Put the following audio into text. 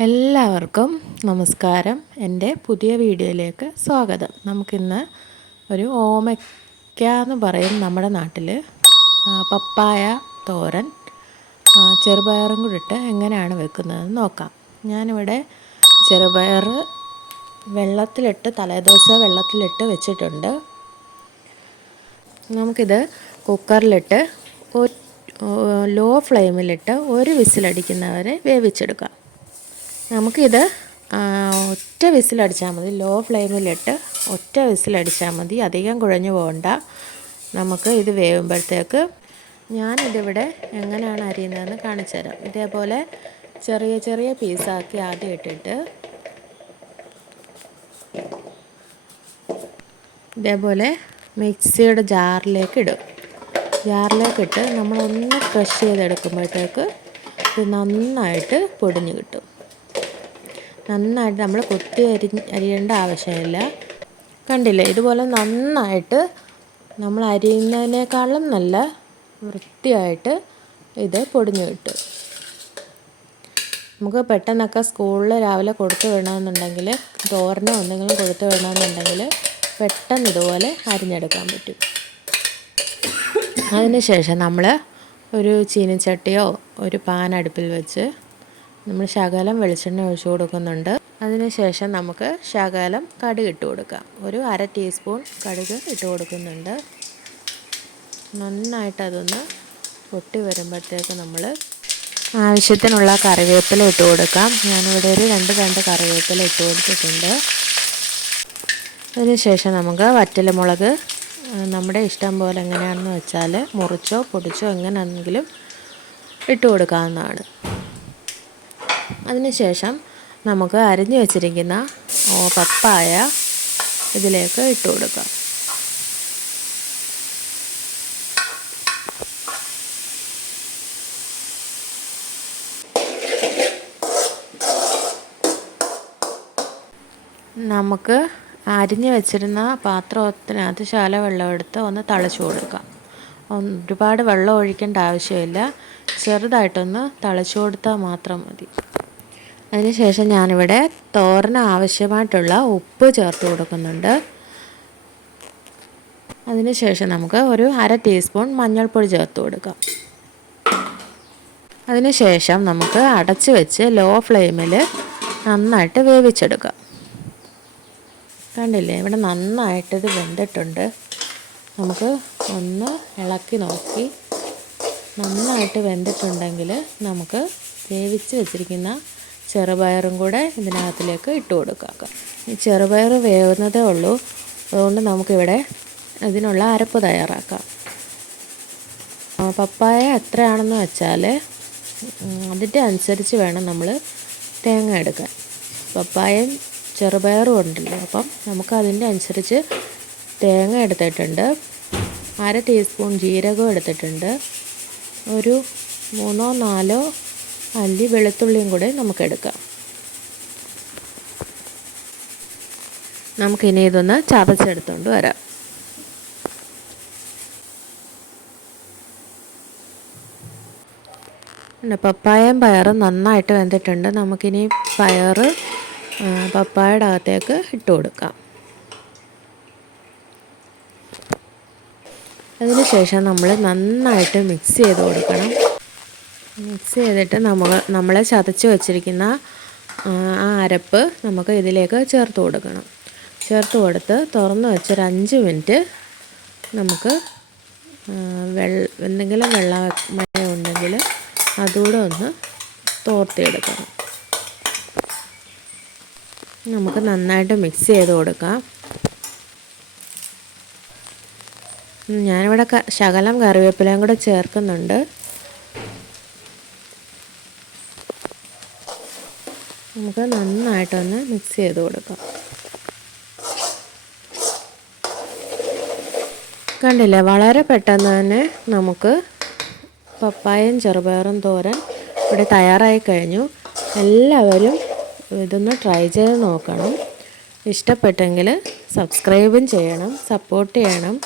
എല്ലാവർക്കും നമസ്കാരം. എന്റെ പുതിയ വീഡിയോയിലേക്ക് സ്വാഗതം. നമുക്കിന്ന് ഒരു ഓമയ്ക്ക എന്ന് പറയും നമ്മുടെ നാട്ടിൽ പപ്പായ തോരൻ ചെറുപയറും കൂടി ഇട്ട് എങ്ങനെയാണ് വെക്കുന്നതെന്ന് നോക്കാം. ഞാനിവിടെ ചെറുപയർ വെള്ളത്തിലിട്ട് തലേദിവസം വെള്ളത്തിലിട്ട് വെച്ചിട്ടുണ്ട്. നമുക്കിത് കുക്കറിലിട്ട് ലോ ഫ്ലെയിമിലിട്ട് ഒരു വിസിലടിക്കുന്നവരെ വേവിച്ചെടുക്കാം. നമുക്കിത് ഒറ്റ വിസിലടിച്ചാൽ മതി. ലോ ഫ്ലെയിമിലിട്ട് ഒറ്റ വിസിലടിച്ചാൽ മതി. അധികം കുഴഞ്ഞു പോകണ്ട. നമുക്ക് ഇത് വേവുമ്പോഴത്തേക്ക് ഞാനിതിവിടെ എങ്ങനെയാണ് അരിയുന്നതെന്ന് കാണിച്ചു തരാം. ഇതേപോലെ ചെറിയ ചെറിയ പീസാക്കി ആദ്യം ഇട്ടിട്ട് ഇതേപോലെ മിക്സിയുടെ ജാറിലേക്ക് ഇടും. ജാറിലേക്ക് ഇട്ട് നമ്മളൊന്ന് ക്രഷ് ചെയ്തെടുക്കുമ്പോഴത്തേക്ക് ഇത് നന്നായിട്ട് പൊടിഞ്ഞ് കിട്ടും. നന്നായിട്ട് നമ്മൾ കൊത്തി അരി അരിയേണ്ട ആവശ്യമില്ല. കണ്ടില്ലേ? ഇതുപോലെ നന്നായിട്ട് നമ്മൾ അരിയുന്നതിനേക്കാളും നല്ല വൃത്തിയായിട്ട് ഇത് പൊടിഞ്ഞു കിട്ടും. നമുക്ക് പെട്ടെന്നൊക്കെ സ്കൂളിൽ രാവിലെ കൊടുത്തു വിടണമെന്നുണ്ടെങ്കിൽ തോരനോ എന്തെങ്കിലും കൊടുത്തു വിടണമെന്നുണ്ടെങ്കിൽ പെട്ടെന്ന് ഇതുപോലെ അരിഞ്ഞെടുക്കാൻ പറ്റും. അതിന് ശേഷം നമ്മൾ ഒരു ചീനിച്ചട്ടിയോ ഒരു പാൻ അടുപ്പിൽ വെച്ച് നമ്മൾ ശകലം വെളിച്ചെണ്ണ ഒഴിച്ചു കൊടുക്കുന്നുണ്ട്. അതിനുശേഷം നമുക്ക് ശകലം കടുക് ഇട്ട് കൊടുക്കാം. ഒരു അര ടീസ്പൂൺ കടുക് ഇട്ട് കൊടുക്കുന്നുണ്ട്. നന്നായിട്ട് അതൊന്ന് പൊട്ടി വരുമ്പോഴത്തേക്ക് നമ്മൾ ആവശ്യത്തിനുള്ള കറിവേപ്പില ഇട്ട് കൊടുക്കാം. ഞാനിവിടെ ഒരു രണ്ട് രണ്ട് കറിവേപ്പില ഇട്ട് കൊടുത്തിട്ടുണ്ട്. അതിനുശേഷം നമുക്ക് വറ്റൽമുളക് നമ്മുടെ ഇഷ്ടം പോലെ എങ്ങനെയാണെന്ന് വെച്ചാൽ മുറിച്ചോ പൊടിച്ചോ എങ്ങനെയാണെങ്കിലും ഇട്ട് കൊടുക്കാവുന്നതാണ്. അതിനുശേഷം നമുക്ക് അരിഞ്ഞു വെച്ചിരിക്കുന്ന പപ്പായ ഇതിലേക്ക് ഇട്ട് കൊടുക്കാം. നമുക്ക് അരിഞ്ഞു വെച്ചിരുന്ന പാത്രത്തിനകത്ത് ശാല വെള്ളം എടുത്ത് ഒന്ന് തളച്ചു കൊടുക്കാം. ഒരുപാട് വെള്ളം ഒഴിക്കേണ്ട ആവശ്യമില്ല. ചെറുതായിട്ടൊന്ന് തളച്ചു കൊടുത്താൽ മാത്രം മതി. അതിനുശേഷം ഞാനിവിടെ തോരന് ആവശ്യമായിട്ടുള്ള ഉപ്പ് ചേർത്ത് കൊടുക്കുന്നുണ്ട്. അതിനുശേഷം നമുക്ക് ഒരു അര ടീസ്പൂൺ മഞ്ഞൾപ്പൊടി ചേർത്ത് കൊടുക്കാം. അതിനുശേഷം നമുക്ക് അടച്ച് വെച്ച് ലോ ഫ്ലെയിമിൽ നന്നായിട്ട് വേവിച്ചെടുക്കാം. കണ്ടില്ലേ? ഇവിടെ നന്നായിട്ട് ഇത് വെന്തിട്ടുണ്ട്. നമുക്ക് ഒന്ന് ഇളക്കി നോക്കി. നന്നായിട്ട് വെന്തിട്ടുണ്ടെങ്കിൽ നമുക്ക് വേവിച്ച് വെച്ചിരിക്കുന്ന ചെറുപയറും കൂടെ ഇതിനകത്തിലേക്ക് ഇട്ട് കൊടുക്കുക ചെറുപയർ വേവുന്നതേ ഉള്ളൂ. അതുകൊണ്ട് നമുക്കിവിടെ അതിനുള്ള അരപ്പ് തയ്യാറാക്കാം. പപ്പായ എത്രയാണെന്ന് വെച്ചാൽ അതിന്റെ അനുസരിച്ച് വേണം നമ്മൾ തേങ്ങ എടുക്കാൻ. പപ്പായയും ചെറുപയറും ഉണ്ടല്ലോ അപ്പം നമുക്ക് അതിന്റെ അനുസരിച്ച് തേങ്ങ എടുത്തിട്ടുണ്ട്. അര ടീസ്പൂൺ ജീരകം എടുത്തിട്ടുണ്ട്. ഒരു മൂന്നോ നാലോ അല്ലി വെളുത്തുള്ളിയും കൂടെ നമുക്കെടുക്കാം നമുക്കിനി ഇതൊന്ന് ചതച്ചെടുത്തുകൊണ്ട് വരാം. പിന്നെ പപ്പായയും പയറും നന്നായിട്ട് വെന്തിട്ടുണ്ട്. നമുക്കിനി പയർ പപ്പായയുടെ അകത്തേക്ക് ഇട്ട് കൊടുക്കാം. അതിനുശേഷം നമ്മൾ നന്നായിട്ട് മിക്സ് ചെയ്ത് കൊടുക്കണം. മിക്സ് ചെയ്തിട്ട് നമ്മൾ നമ്മൾ ചതച്ച് വച്ചിരിക്കുന്ന ആ അരപ്പ് നമുക്ക് ഇതിലേക്ക് ചേർത്ത് കൊടുക്കണം. ചേർത്ത് കൊടുത്ത് തുറന്ന് വെച്ചൊരു അഞ്ച് മിനിറ്റ് നമുക്ക് വെള്ള എന്തെങ്കിലും വെള്ളം ഉണ്ടെങ്കിൽ അതുകൂടെ ഒന്ന് തോർത്തിയെടുക്കണം. നമുക്ക് നന്നായിട്ട് മിക്സ് ചെയ്ത് കൊടുക്കാം. ഞാനിവിടെ ശകലം കറിവേപ്പിലയും കൂടെ ചേർക്കുന്നുണ്ട്. നമുക്ക് നന്നായിട്ടൊന്ന് മിക്സ് ചെയ്ത് കൊടുക്കാം. കണ്ടില്ലേ? വളരെ പെട്ടെന്ന് തന്നെ നമുക്ക് പപ്പായയും ചെറുപയറും തോരൻ ഇവിടെ തയ്യാറായി കഴിഞ്ഞു. എല്ലാവരും ഇതൊന്ന് ട്രൈ ചെയ്ത് നോക്കണം. ഇഷ്ടപ്പെട്ടെങ്കിൽ സബ്സ്ക്രൈബും ചെയ്യണം സപ്പോർട്ട് ചെയ്യണം.